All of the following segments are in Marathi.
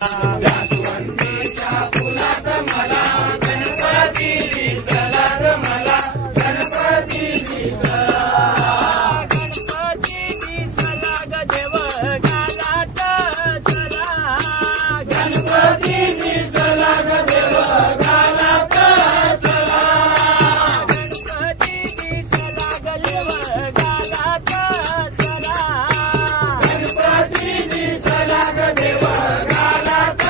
जास्वंदीच्या फुलात मला गणपती दिसला ग मला गणपती दिसला गणपती दिसला ग देव गालात चला गणपती दिसला ग देव गालात चला गणपती दिसला ग देव गालात चला गणपती दिसला ग देव गालात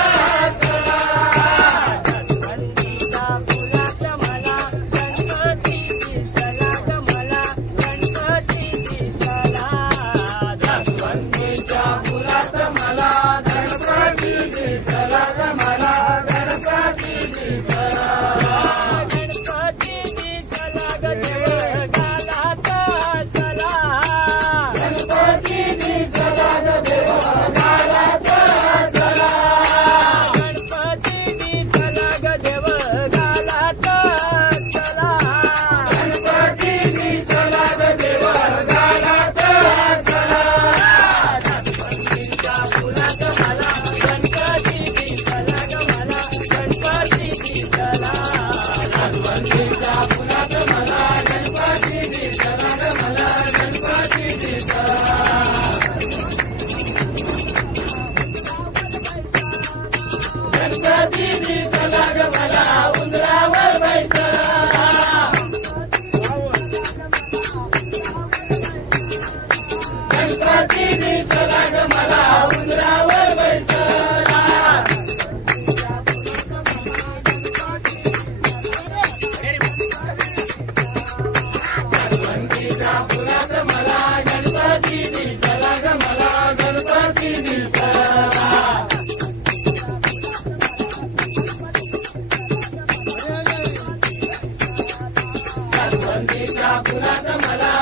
चला जास्वंदीच्या फुलात मला गणपती दिसला ग मला गणपती दिसला जास्वंदीच्या फुलात मला गणपती दिसला ग मला गणपती दिसला गणपती दिसला ग देव गालात चला गणपती दिसला ग देव गालात चला गणपती दिसला ग देव गालात चला गणपती दिसला ग देव गालात चला जास्वंदीच्या फुलात मला गणपती दिसला ग मला गणपती दिसला जास्वंदीच्या फुलात मला गणपती दिसला ग मला गणपती दिसला गणपती दिसला ग मला उंदरावर बैसला गणपती दिसला ग मला उंदरावर बैसला जास्वंदीच्या फुलात मला गणपती दिसला ग मला गणपती दिसला जास्वंदीच्या फुलात मला